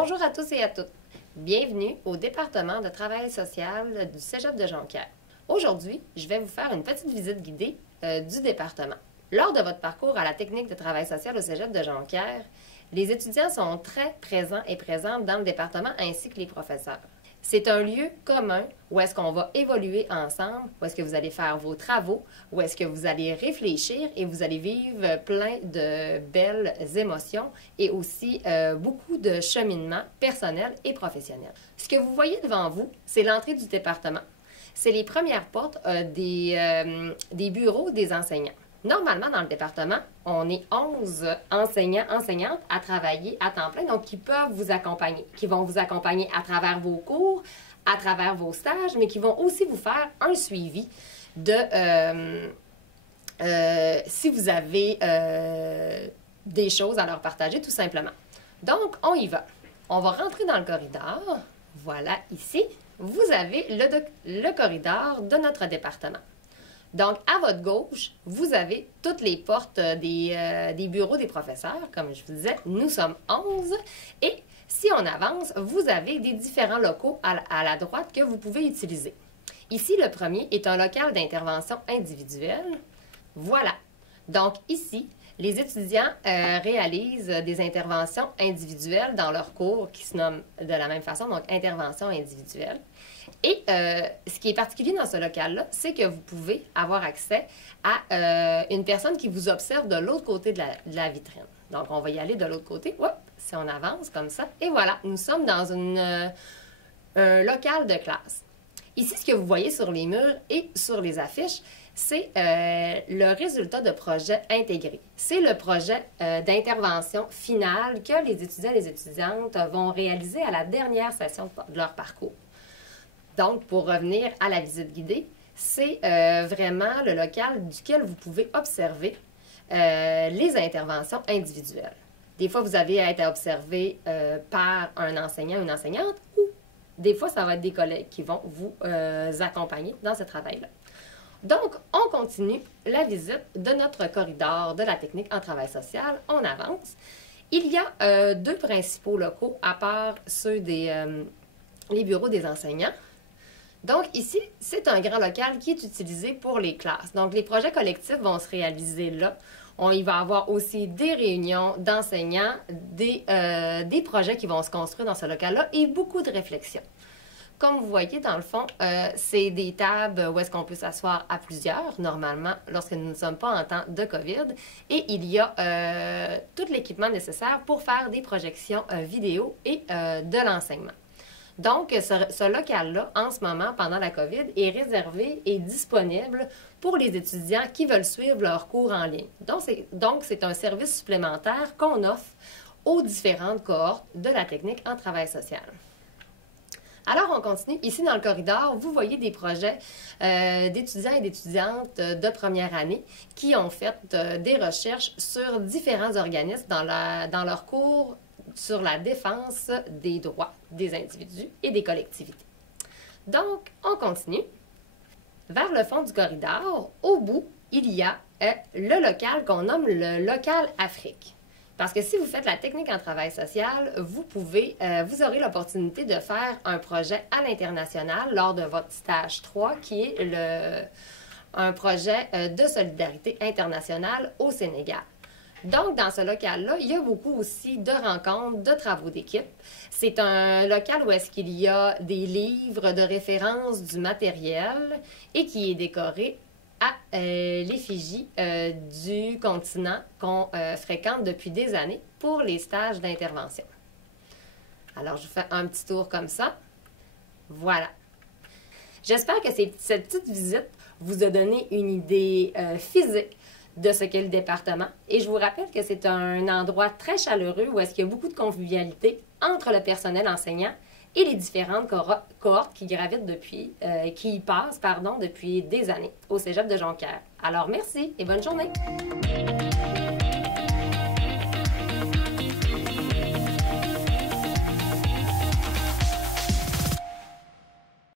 Bonjour à tous et à toutes. Bienvenue au département de travail social du Cégep de Jonquière. Aujourd'hui, je vais vous faire une petite visite guidée du département. Lors de votre parcours à la technique de travail social au Cégep de Jonquière, les étudiants sont très présents et présentes dans le département ainsi que les professeurs. C'est un lieu commun où est-ce qu'on va évoluer ensemble, où est-ce que vous allez faire vos travaux, où est-ce que vous allez réfléchir et vous allez vivre plein de belles émotions et aussi beaucoup de cheminement personnel et professionnel. Ce que vous voyez devant vous, c'est l'entrée du département. C'est les premières portes des bureaux des enseignants. Normalement, dans le département, on est 11 enseignants, enseignantes à travailler à temps plein, donc qui peuvent vous accompagner, qui vont vous accompagner à travers vos cours, à travers vos stages, mais qui vont aussi vous faire un suivi de si vous avez des choses à leur partager, tout simplement. Donc, on y va. On va rentrer dans le corridor. Voilà, ici, vous avez le corridor de notre département. Donc, à votre gauche, vous avez toutes les portes des bureaux des professeurs. Comme je vous disais, nous sommes 11. Et si on avance, vous avez des différents locaux à la droite que vous pouvez utiliser. Ici, le premier est un local d'intervention individuelle. Voilà. Donc, ici, les étudiants réalisent des interventions individuelles dans leur cours qui se nomment de la même façon, donc intervention individuelle. Et ce qui est particulier dans ce local-là, c'est que vous pouvez avoir accès à une personne qui vous observe de l'autre côté de la vitrine. Donc, on va y aller de l'autre côté. Hop, si on avance comme ça. Et voilà, nous sommes dans un local de classe. Ici, ce que vous voyez sur les murs et sur les affiches, c'est le résultat de projet intégré. C'est le projet d'intervention finale que les étudiants et les étudiantes vont réaliser à la dernière session de leur parcours. Donc, pour revenir à la visite guidée, c'est vraiment le local duquel vous pouvez observer les interventions individuelles. Des fois, vous avez à être observé par un enseignant ou une enseignante, ou des fois, ça va être des collègues qui vont vous accompagner dans ce travail-là. Donc, on continue la visite de notre corridor de la technique en travail social. On avance. Il y a deux principaux locaux, à part ceux des bureaux des enseignants. Donc, ici, c'est un grand local qui est utilisé pour les classes. Donc, les projets collectifs vont se réaliser là. Il va y avoir aussi des réunions d'enseignants, des projets qui vont se construire dans ce local-là et beaucoup de réflexions. Comme vous voyez, dans le fond, c'est des tables où est-ce qu'on peut s'asseoir à plusieurs, normalement, lorsque nous ne sommes pas en temps de COVID. Et il y a tout l'équipement nécessaire pour faire des projections vidéo et de l'enseignement. Donc, ce local-là, en ce moment, pendant la COVID, est réservé et disponible pour les étudiants qui veulent suivre leurs cours en ligne. Donc, c'est un service supplémentaire qu'on offre aux différentes cohortes de la technique en travail social. Alors, on continue. Ici, dans le corridor, vous voyez des projets d'étudiants et d'étudiantes de première année qui ont fait des recherches sur différents organismes dans leur cours sur la défense des droits des individus et des collectivités. Donc, on continue. Vers le fond du corridor, au bout, il y a le local qu'on nomme le local Afrique. Parce que si vous faites la technique en travail social, vous aurez l'opportunité de faire un projet à l'international lors de votre stage 3, qui est un projet de solidarité internationale au Sénégal. Donc, dans ce local-là, il y a beaucoup aussi de rencontres, de travaux d'équipe. C'est un local où est-ce qu'il y a des livres de référence, du matériel et qui est décoré à l'effigie du continent qu'on fréquente depuis des années pour les stages d'intervention. Alors, je vous fais un petit tour comme ça. Voilà. J'espère que cette petite visite vous a donné une idée physique de ce qu'est le département. Et je vous rappelle que c'est un endroit très chaleureux où est-ce qu'il y a beaucoup de convivialité entre le personnel enseignant et les différentes cohortes qui gravitent qui y passent depuis des années au Cégep de Jonquière. Alors, merci et bonne journée!